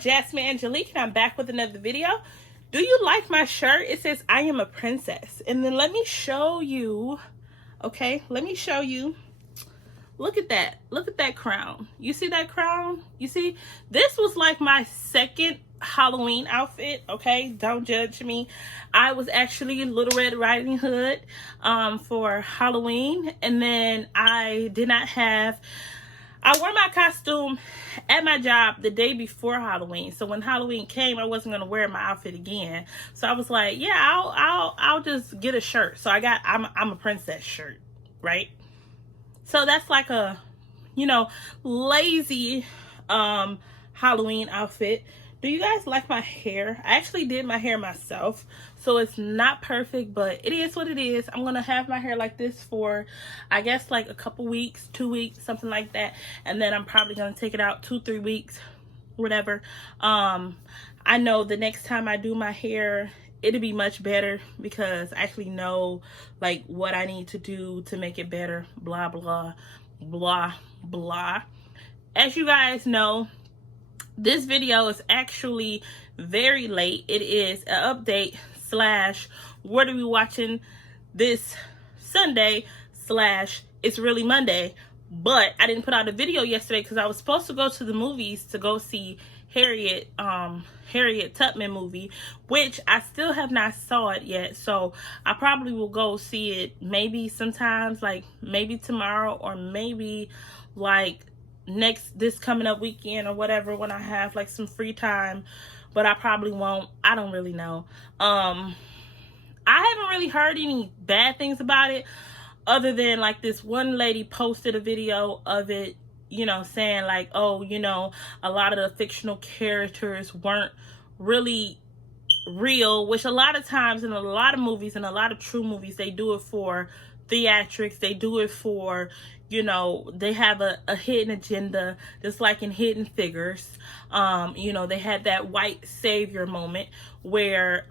Jasmine Angelique, and I'm back with another video. Do you like my shirt? It says I am a princess. And then let me show you. Okay, let me show you. Look at that. Look at that crown. You see that crown? You see? This was like my second Halloween outfit. Okay, don't judge me. I was actually Little Red Riding Hood for Halloween. And then I did not have... I wore my costume at my job the day before Halloween. So when Halloween came, I wasn't gonna wear my outfit again. So I was like, yeah, I'll just get a shirt. So I got I'm a princess shirt, right? So that's like a, you know, lazy Halloween outfit. Do you guys like my hair? I actually did my hair myself, so it's not perfect, but it is what it is. I'm gonna have my hair like this for, I guess, like a couple weeks, 2 weeks, something like that, and then I'm probably gonna take it out 2-3 weeks, whatever. I know the next time I do my hair, it'll be much better because I actually know like what I need to do to make it better. Blah blah blah blah. As you guys know, this video is actually very late. It is an update slash what are we watching this Sunday slash it's really Monday. But I didn't put out a video yesterday because I was supposed to go to the movies to go see Harriet Tubman movie, which I still have not saw it yet. So I probably will go see it maybe sometimes, like maybe tomorrow or maybe like this coming up weekend or whatever, when I have like some free time, but I probably won't. I don't really know. I haven't really heard any bad things about it, other than like this one lady posted a video of it, you know, saying like, oh, you know, a lot of the fictional characters weren't really real, which a lot of times in a lot of movies and a lot of true movies, they do it for theatrics. They do it for, you know, they have a hidden agenda, just like in Hidden Figures. You know, they had that white savior moment where,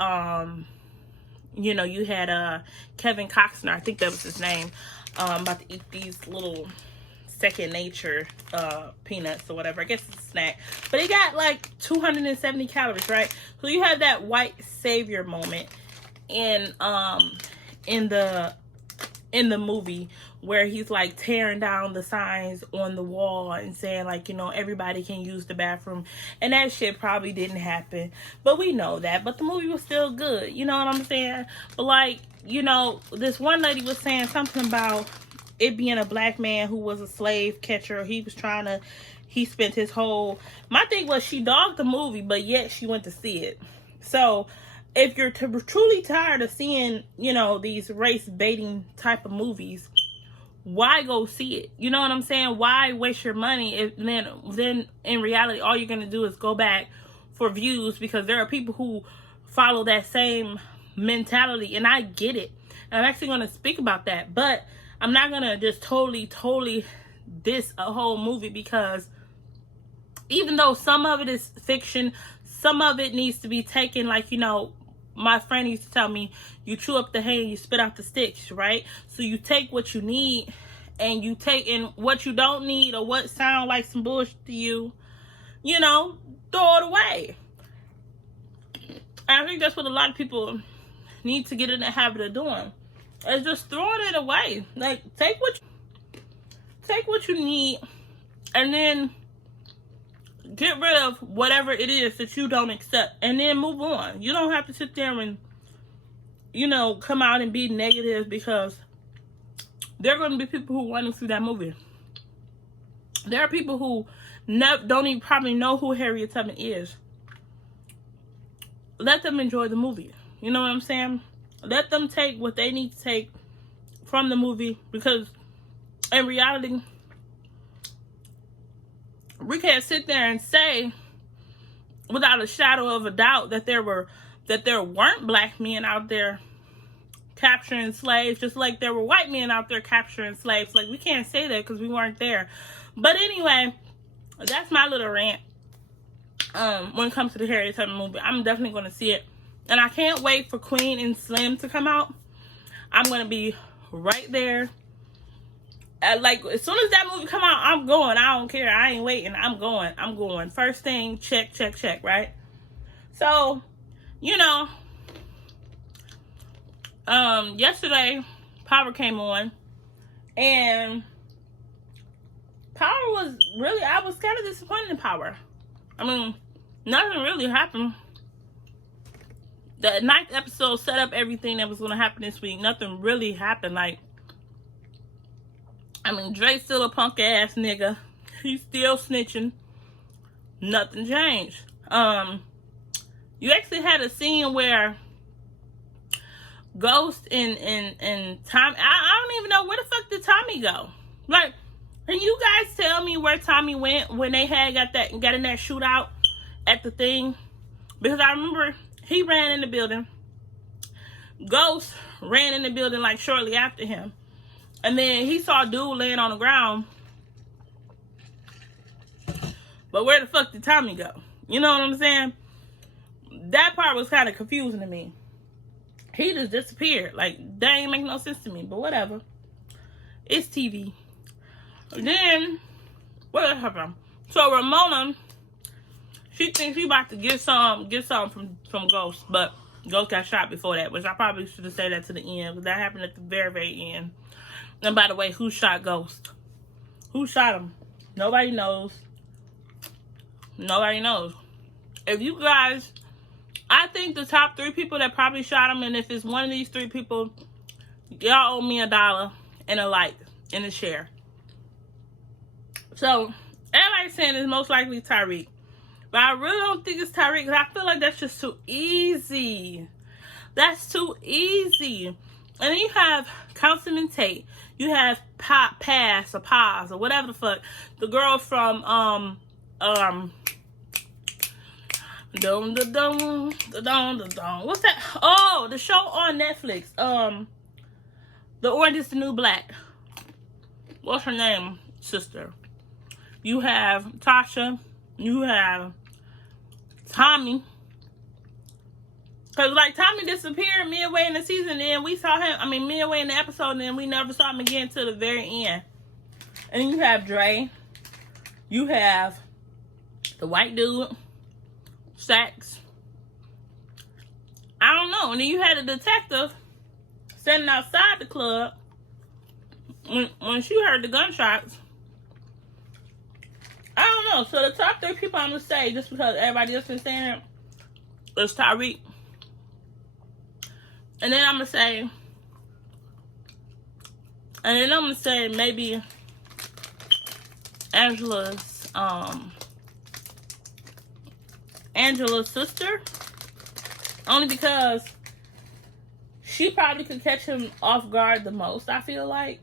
you know, you had Kevin Costner, I think that was his name, about to eat these little Second Nature peanuts or whatever. I guess it's a snack, but it got like 270 calories, right? So you have that white savior moment in the movie where he's like tearing down the signs on the wall and saying like, you know, everybody can use the bathroom, and that shit probably didn't happen, but we know that. But the movie was still good, you know what I'm saying? But like, you know, this one lady was saying something about it being a black man who was a slave catcher. He spent his whole, my thing was, she dogged the movie, but yet she went to see it. So if you're truly tired of seeing, you know, these race baiting type of movies, why go see it? You know what I'm saying? Why waste your money if then in reality all you're gonna do is go back for views? Because there are people who follow that same mentality, and I get it. And I'm actually gonna speak about that, but I'm not gonna just totally diss a whole movie, because even though some of it is fiction, some of it needs to be taken, like, you know, my friend used to tell me, you chew up the hay and you spit out the sticks, right? So you take what you need and you take in what you don't need, or what sound like some bullshit to you, you know, throw it away. I think that's what a lot of people need to get in the habit of doing, is just throwing it away. Like, take what you need and then get rid of whatever it is that you don't accept, and then move on. You don't have to sit there and, you know, come out and be negative, because there are going to be people who want to see that movie. There are people who don't even probably know who Harriet Tubman is. Let them enjoy the movie. You know what I'm saying? Let them take what they need to take from the movie, because in reality, we can't sit there and say without a shadow of a doubt that there weren't black men out there capturing slaves, just like there were white men out there capturing slaves. Like, we can't say that because we weren't there. But anyway, that's my little rant when it comes to the Harriet Tubman movie. I'm definitely going to see it, and I can't wait for Queen and Slim to come out. I'm going to be right there Like, as soon as that movie come out, I'm going. I don't care. I ain't waiting. I'm going. First thing, check, right? So, you know, yesterday, Power came on, and Power was really, I was kind of disappointed in Power. I mean, nothing really happened. The ninth episode set up everything that was going to happen this week. Nothing really happened. Like, I mean, Drake's still a punk ass nigga. He's still snitching. Nothing changed. You actually had a scene where Ghost and Tommy, I don't even know where the fuck did Tommy go. Like, can you guys tell me where Tommy went when they had got in that shootout at the thing? Because I remember he ran in the building. Ghost ran in the building like shortly after him. And then he saw a dude laying on the ground. But where the fuck did Tommy go? You know what I'm saying? That part was kind of confusing to me. He just disappeared. Like, that ain't make no sense to me. But whatever. It's TV. Then, what happened? So Ramona, she thinks she about to get some from Ghost. But Ghost got shot before that. Which I probably should have said that to the end. Because that happened at the very, very end. And by the way, who shot Ghost? Who shot him? Nobody knows. Nobody knows. If you guys, I think the top 3 people that probably shot him, and if it's one of these 3 people, y'all owe me $1 and a like and a share. So, everybody's saying it's most likely Tariq. But I really don't think it's Tariq, because I feel like that's just too easy. That's too easy. And then you have Councilman Tate. You have Paz or whatever the fuck. The girl from what's that? Oh, the show on Netflix. The Orange is the New Black. What's her name? Sister. You have Tasha. You have Tommy. Because, like, Tommy disappeared midway in the season, and then we saw him, midway in the episode, and then we never saw him again till the very end. And then you have Dre. You have the white dude. Sax. I don't know. And then you had a detective standing outside the club when she heard the gunshots. I don't know. So the top 3 people I'm going to say, just because everybody else been saying it, is Tariq. And then I'm going to say, maybe Angela's sister. Only because she probably could catch him off guard the most, I feel like.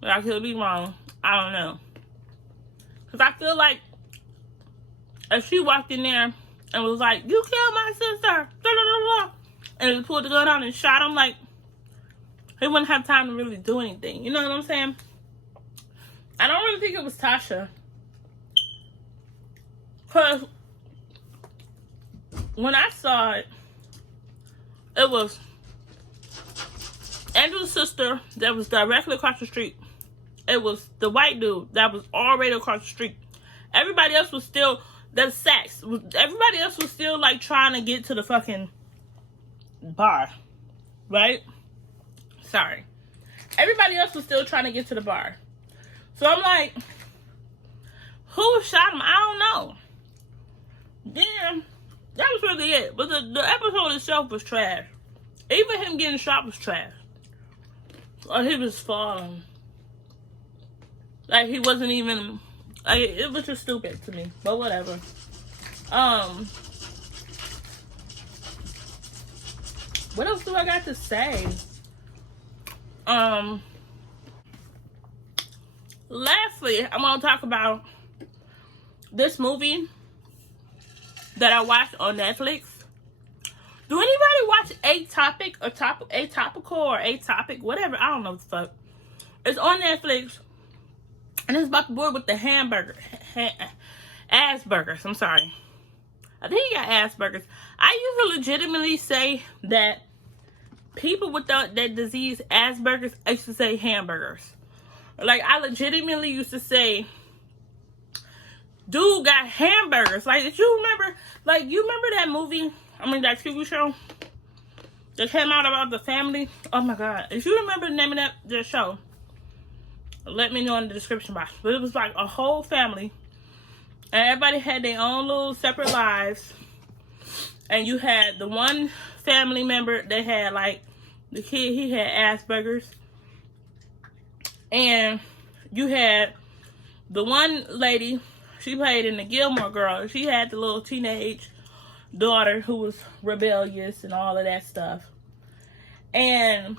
But I could be wrong. I don't know. Because I feel like if she walked in there and was like, "You killed my sister," and pulled the gun out and shot him, like, he wouldn't have time to really do anything. You know what I'm saying? I don't really think it was Tasha. Because when I saw it, it was Angela's sister that was directly across the street. It was the white dude that was already across the street. Everybody else was still, everybody else was still, like, trying to get to the fucking bar. Right? Sorry. Everybody else was still trying to get to the bar. So I'm like, who shot him? I don't know. Then, that was really it. But the episode itself was trash. Even him getting shot was trash. Or he was falling. Like, he wasn't even, like, it was just stupid to me. But whatever. What else do I got to say? Lastly, I'm going to talk about this movie that I watched on Netflix. Do anybody watch Atypical or Atopic? Whatever. I don't know what the fuck. It's on Netflix. And it's about the boy with the Asperger's. I'm sorry. I think he got Asperger's. I used to legitimately say that people with that disease, Asperger's, I used to say hamburgers. Like, I legitimately used to say, dude got hamburgers. Like, did you remember, like, you remember that movie, that TV show that came out about the family? Oh my God. If you remember the name of that show, let me know in the description box. But it was like a whole family, and everybody had their own little separate lives. And you had the one family member that had, like, the kid, he had Asperger's. And you had the one lady, she played in the Gilmore Girls. She had the little teenage daughter who was rebellious and all of that stuff. And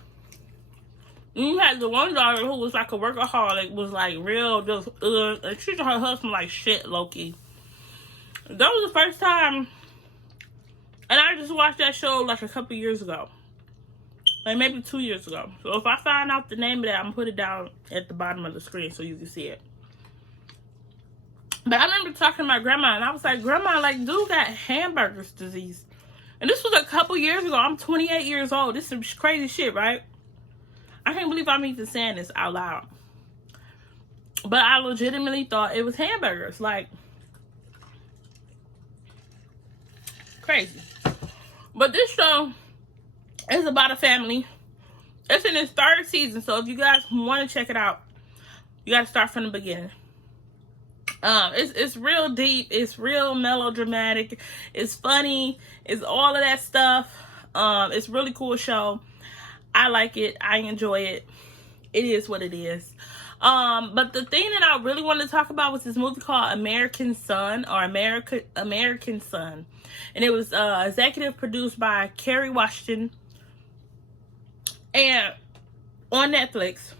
you had the one daughter who was like a workaholic, was like real, just, and treated her husband like shit, low-key. That was the first time, and I just watched that show like a couple years ago. Like maybe 2 years ago. So if I find out the name of that, I'm going to put it down at the bottom of the screen so you can see it. But I remember talking to my grandma, and I was like, Grandma, like, dude got hamburger's disease. And this was a couple years ago. I'm 28 years old. This is some crazy shit, right? I can't believe I'm even saying this out loud. But I legitimately thought it was hamburgers. Like, crazy. But this show is about a family. It's in its 3rd season. So if you guys want to check it out, you got to start from the beginning. It's real deep. It's real melodramatic. It's funny. It's all of that stuff. It's a really cool show. I like it. I enjoy it. It is what it is. But the thing that I really wanted to talk about was this movie called American Son, or American Son. And it was executive produced by Kerry Washington, and on Netflix.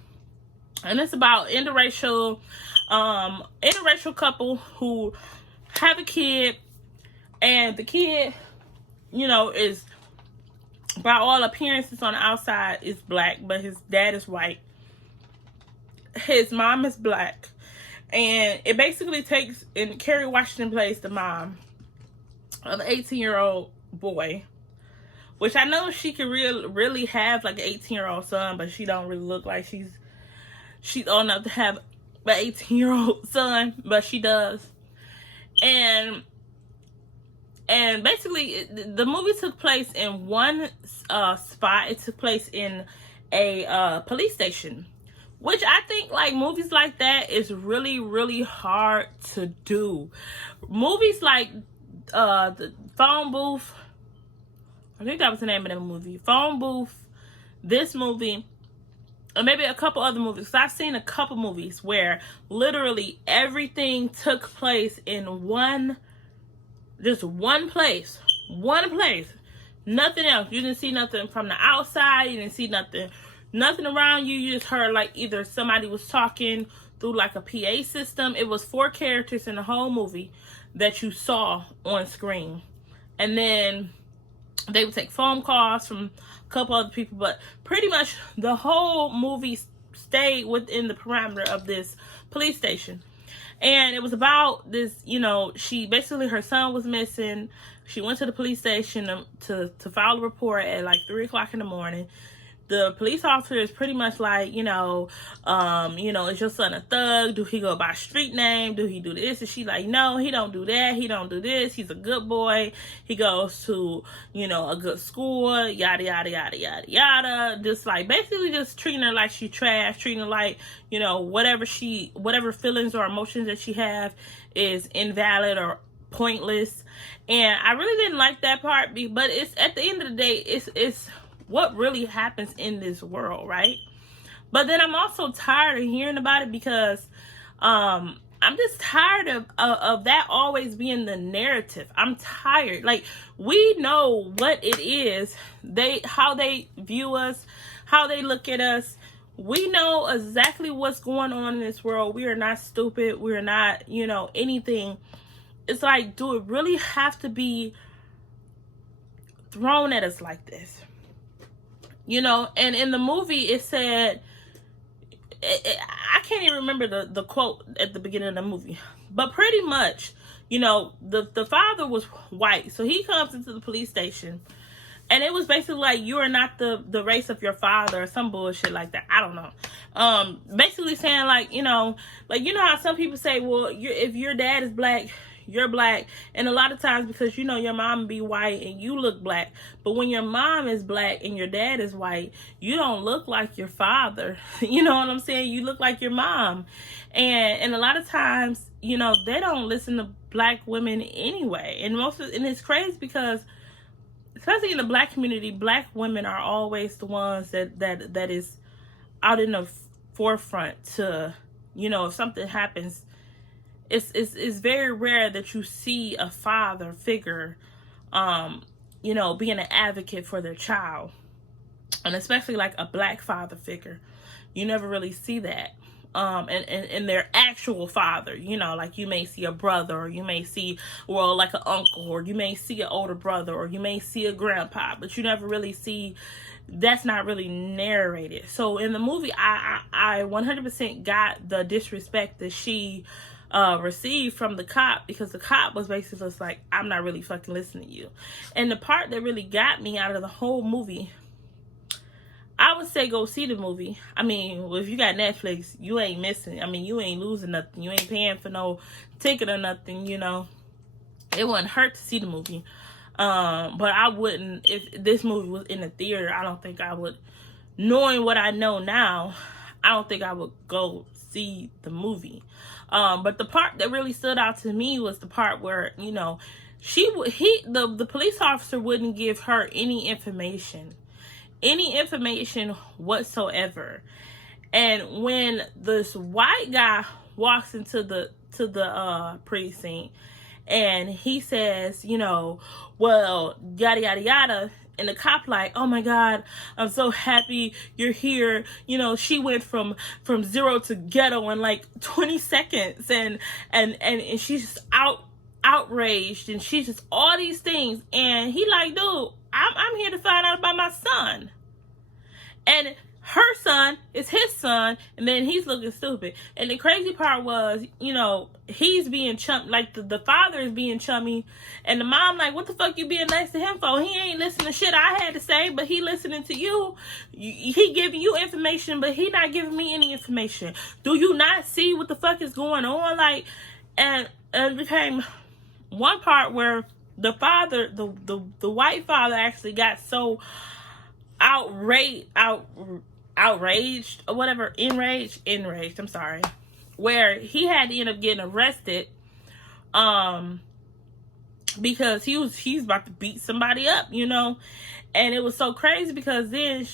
And it's about interracial couple who have a kid, and the kid, is, by all appearances on the outside, is black, but his dad is white. His mom is black. And it basically takes, and Kerry Washington plays the mom of an 18-year-old boy, which I know she could really have like an 18-year-old son, but she don't really look like she's old enough to have an 18-year-old son, but she does. And basically, the movie took place in one spot. It took place in a police station, which I think, like, movies like that is really, really hard to do. Movies like the Phone Booth, I think that was the name of the movie. Phone Booth, this movie, or maybe a couple other movies. Because I've seen a couple movies where literally everything took place in just one place. One place. Nothing else. You didn't see nothing from the outside. You didn't see nothing around you. You just heard, like, either somebody was talking through like a PA system. It was 4 characters in the whole movie that you saw on screen. And then they would take phone calls from a couple other people, but pretty much the whole movie stayed within the parameter of this police station. And it was about this, her son was missing. She went to the police station to file a report at like 3 o'clock in the morning. The police officer is pretty much like, is your son a thug? Do he go by street name? Do he do this? And she's like, no, he don't do that. He don't do this. He's a good boy. He goes to, a good school, yada, yada, yada, yada, yada. Just like, basically just treating her like she's trash, treating her like, whatever feelings or emotions that she have is invalid or pointless. And I really didn't like that part, but it's, at the end of the day, it's what really happens in this world, right? But then I'm also tired of hearing about it, because I'm just tired of that always being the narrative. I'm tired. Like, we know what it is, how they view us, how they look at us. We know exactly what's going on in this world. We are not stupid. We're not, anything. It's like, do it really have to be thrown at us like this? And in the movie, it said, I can't even remember the quote at the beginning of the movie, but pretty much, the father was white. So he comes into the police station, and it was basically like, you are not the race of your father, or some bullshit like that. I don't know. Basically saying like, you know how some people say, well, if your dad is black, you're black. And a lot of times, because your mom be white and you look black, but when your mom is black and your dad is white, you don't look like your father. You know what I'm saying? You look like your mom. And a lot of times, they don't listen to black women anyway. And it's crazy because, especially in the black community, black women are always the ones that is out in the forefront to, if something happens, it's very rare that you see a father figure, being an advocate for their child, and especially like a black father figure. You never really see that, and their actual father. Like you may see a brother, or you may see, like an uncle, or you may see an older brother, or you may see a grandpa, but you never really see. That's not really narrated. So in the movie, I 100% got the disrespect that she received from the cop, because the cop was basically just like, I'm not really fucking listening to you. And the part that really got me out of the whole movie, I would say go see the movie. I mean, if you got Netflix, you ain't missing. I mean, you ain't losing nothing. You ain't paying for no ticket or nothing, It wouldn't hurt to see the movie. But I wouldn't, if this movie was in the theater, I don't think I would, knowing what I know now, I don't think I would go see the movie. But the part that really stood out to me was the part where, the police officer wouldn't give her any information whatsoever. And when this white guy walks into the precinct, and he says, well, yada, yada, yada. And the cop like, oh my God, I'm so happy you're here. She went from zero to ghetto in like 20 seconds. And she's just outraged. And she's just all these things. And he like, dude, I'm here to find out about my son. And her son is his son, and then he's looking stupid. And the crazy part was, he's being chummy, like the father is being chummy, and the mom like, what the fuck you being nice to him for? He ain't listening to shit I had to say, but he listening to you. He giving you information, but he not giving me any information. Do you not see what the fuck is going on? Like, and it became one part where the father, the white father actually got so outraged or whatever, enraged, I'm sorry, where he had to end up getting arrested, because he's about to beat somebody up, and it was so crazy because then,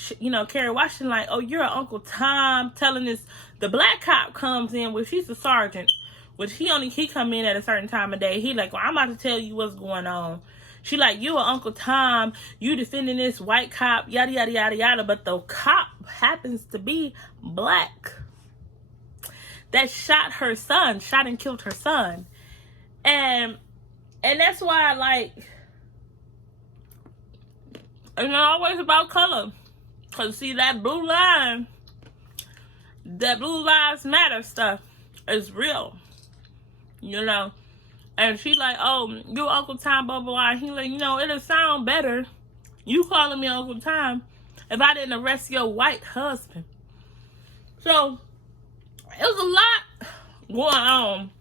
Kerry Washington like, oh, you're Uncle Tom, telling this, the black cop comes in, which he's a sergeant, which he come in at a certain time of day, he like, well, I'm about to tell you what's going on. She like, you are Uncle Tom, you defending this white cop, yada, yada, yada, yada. But the cop happens to be black. That shot and killed her son. And that's why, like, it's always about color. Because, see, that blue lives matter stuff is real. And she like, oh, you Uncle Tom, blah, blah, blah. He like, it'll sound better, you calling me Uncle Tom, if I didn't arrest your white husband. So, it was a lot going on.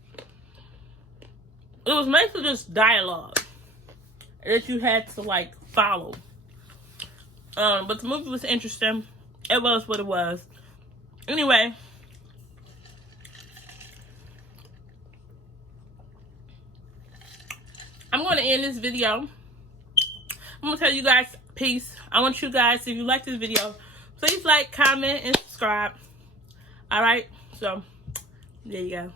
It was basically just dialogue that you had to, like, follow. But the movie was interesting. It was what it was. Anyway, I'm going to end this video. I'm going to tell you guys peace. I want you guys, if you like this video, please like, comment, and subscribe. Alright? So, there you go.